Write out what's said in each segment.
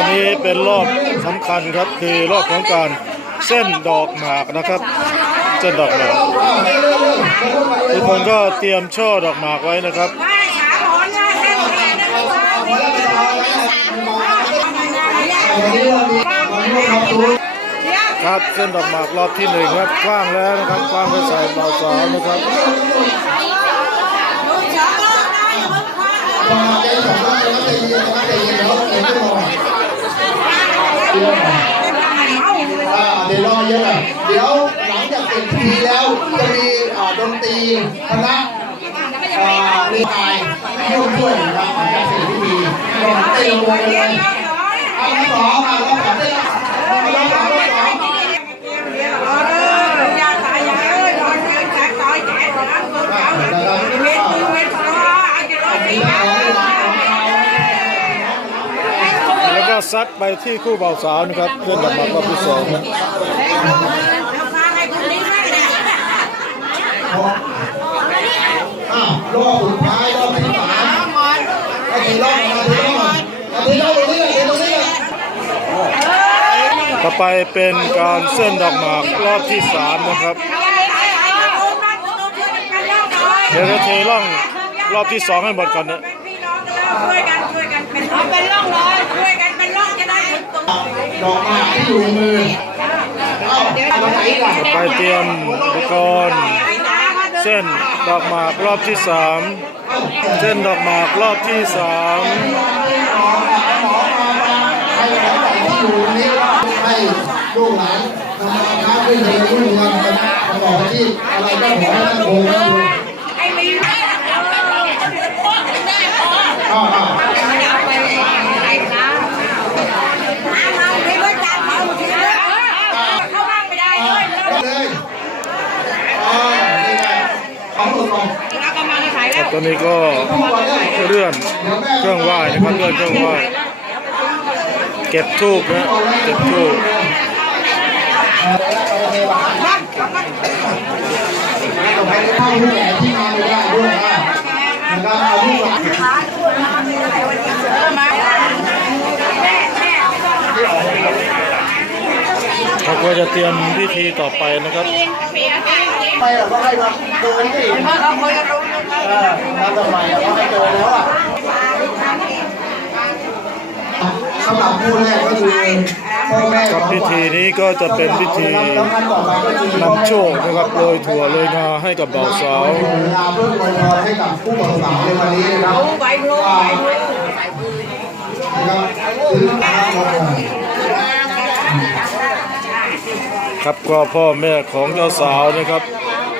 ตอนนี้เป็นรอบสำคัญครับคือรอบของการเส้นดอกหมากนะครับ เส้นดอกหมากทุกคนก็เตรียมช่อดอกหมากไว้นะครับครับเส้นดอกหมากรอบที่หนึ่งครับกว้างแล้วนะครับกว้างไปใส่เบาสาวนะครับอ่าเดี๋ยวรอเยอะหน่อยเดี๋ยวหลังจากเสร็จพิธีแล้วจะมีอ่าดนตรีคณะอ่าเรียนตายร่วมด้วยนะครับหลังจากเสร็จพิธีก็เตรียมกันเลยอ่าแล้วสองอ่าแล้วสองเต้นแล้วสองแล้วสอง ยาตายยาเอ้ยนอนเกินแสงต่อยแก่กว่านั้นคนเขาเม็ดมือเม็ดตัวอาจจะร้อยสี่ห้า แล้วก็ ซัดไปที่คู่เบาสาวนะครับเส้นดอกหมากรอบที่สองนะฟังให้คุณนี่แม่เนี่ยอ่ารอบสุดท้ายรอบที่สามเอาทีรอบเอาทีรอบเอาทีรอบตรงนี้เลยตรงนี้เลยต่อไปเป็นการเส้นดอกหมากรอบที่สามนะครับเดี๋ยวจะเทร่องรอบที่สองให้หมดก่อนนะเป็นพี่น้องกันช่วยกันช่วยกันเป็นเป็นร่องเลยช่วยกัน ดอกหมากที่อยู่มือเอ้าตรงไหนล่ะต่อไปเตรียมอุปกรณ์เส้นดอกหมากรอบที่สามเส้นดอกหมากรอบที่สามให้ลูกหลานทำมาค้าขึ้นเจริญรุ่งเรืองประกอบอาชีพอะไรก็ขอให้ท่านโงท่านดู ไอ้มี อ้าวอ้าว เอาไปไว้ตามเขาทีเลยเขานั่งไม่ได้เลย เลยอ๋อนี่ไง เอาหมดก่อนแล้วก็มาขายแล้วตอนนี้ก็เลื่อนเครื่องไหว้นะครับเลื่อนเครื่องไหว้เก็บทูบนะเก็บทูบเข้าผู้แก่ที่มาไม่ได้ด้วยนะนะครับเอาลูกหลาน มาแม่แม่ไม่ต้อง เขา ก็จะเตรียมพิธีต่อไปนะครับเสียใจเจ๊ไปอะก็ให้มาเกินสิเพราะเขาเคยรู้นะเออแล้วทำไมอะก็ให้เกินแล้วอะสำหรับผู้แรกก็คือพ่อแม่กับพิธีนี้ก็จะเป็นพิธีแล้วขั้นต่อไปก็คือนำโชคนะครับโรยถั่วโรยงาให้กับบ่าวสาวเวลาเพื่ออวยพรให้กับผู้บ่าวสาวในวันนี้นะครับใบพลูใบพลูนะครับถึงนะ ครับผมครับก็พ่อแม่ของเจ้าสาวนะครับ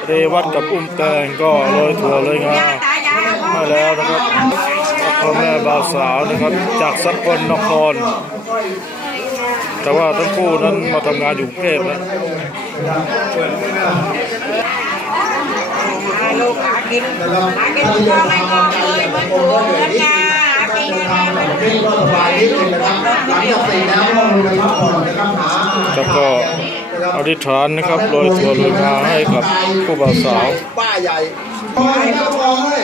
เรวัตกับอุ้มแตงก็โรยถั่วโรยงาตายายเขาให้แล้วนะครับพ่อแม่บ่าวสาวนะครับ จากสกลนคร แต่ว่าทั้งคู่นั้นมาทำงานอยู่กรุงเทพนะลูกหากินหากินพ่อไม่บอกเลยมันถูกเงินงาหากินทางประเทศก็สบายนิดนึงนะครับหลังจากเสร็จแล้วก็ลงไปพักผ่อนนะครับหา แล้วก็อธิษฐานนะครับโรยถั่วโรยงาให้กับผู้บ่าวสาวป้าใหญ่ป้าใหญ่ก็มองเลย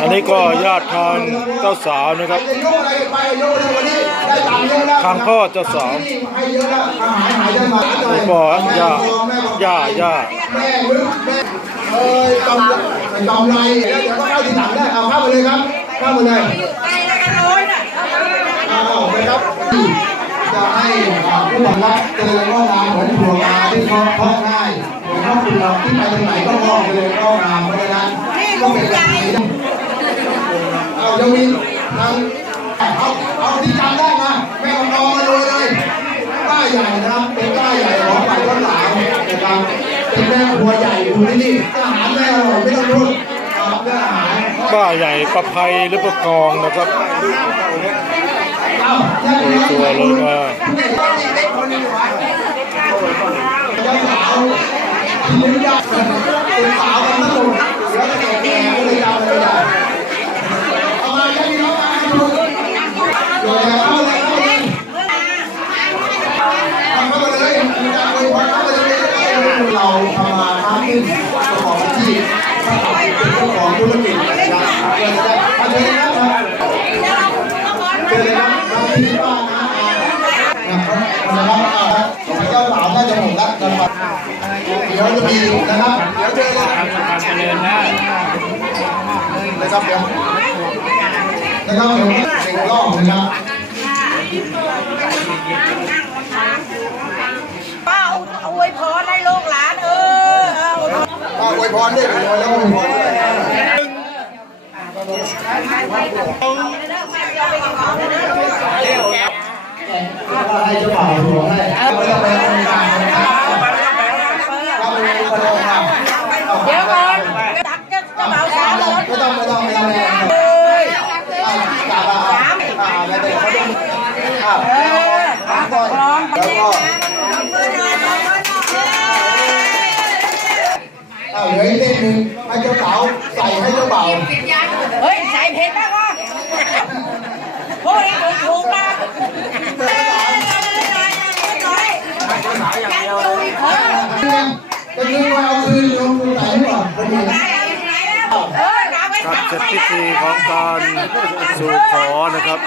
อันนี้ก็ญาติทางเจ้าสาวนะครับจะยกอะไรไปยกเลยวันนี้ได้ตังค์เยอะแล้วทางพ่อเจ้าสาวให้เยอะแล้วอาหารหายได้มาหน่อยพ่อญาญาญาแม่มึงแม่เอ้ยกำไรกำไรเดี๋ยวก็เข้าทีหลังได้เอาเข้ามาเลยครับ เข้ามาเลยใจแล้วก็ร้อยน่ะเอาออกไปครับ จะให้ผู้หวังรับเจริญงอกงามเหมือนถั่วงาที่เขาเพาะง่ายเหมือครอบครัวที่ไปตรงไหนก็งอกเจริญงอกงามเพราะฉะนั้นก็เป็นแบบนี้เอายังมีทางเอาเอาที่จำได้นะแม่กำลองมาเลยเลยป้าใหญ่นะครับเป็นป้าใหญ่ของฝ่ายต้นหลานนะครับเป็นแม่ครัวใหญ่อยู่ที่นี่อาหารแม่อร่อยไม่ต้องพูดครับเรื่องอาหารป้าใหญ่ประภัยหรือประกองนะครับ แค่โรยนี้ถั่วโรยงาเด็กเด็กคนนี้อยู่ไหนเจ้าสาวที่นิ้วยาวเป็นสาวกันทั้งหมดแล้วก็แก่ๆก็เลยยาวเลยยาวเอามาแค่นี้แล้วมาเดี๋ยวเข้าเลยเข้าเลยทำเข้ามาเลยมีการอวยพรเข้ามาเลยเราทำมาค้าขึ้นประกอบอาชีพเป็นเจ้าของธุรกิจนะครับเพื่อจะได้เอาเชิญนะครับเชิญเลยครับทำที่บ้านนะ จะหมดละเดี๋ยวจะมีนะครับเดี๋ยวเจอเลยทำความเจริญนะนะครับเดี๋ยวนะครับเดี๋ยวหนึ่งรอบนะครับป้าอวยพรให้ลูกหลานเออเอาอวยพรด้วยอวยพรแล้วอวยพรด้วยให้เจ้าบ่าวหลวงให้ไม่ต้องไปทำงานนะครับถ้าไม่มีคนลงมา เดี๋ยวก่อนตักจะจะเบาสามเลย ไม่ต้องไม่ต้องไม่ต้องไม่ต้อง เลย อ่ากลับมาอ่าไม่เป็นไรเขาต้องอ่าแล้วก็แล้วก็อ่า เหลืออีกนิดนึงให้เจ้าสาวใส่ให้เจ้าบ่าวเฮ้ยใส่เผ็ดมากวะพูดให้ถูกๆนะยังอยู่อีกคนจะยืนไว้เอาคืนลงคุณไหนก่อนคนนี้เออเอาไปครับเสร็จพิธีของการสู่ขอนะครับ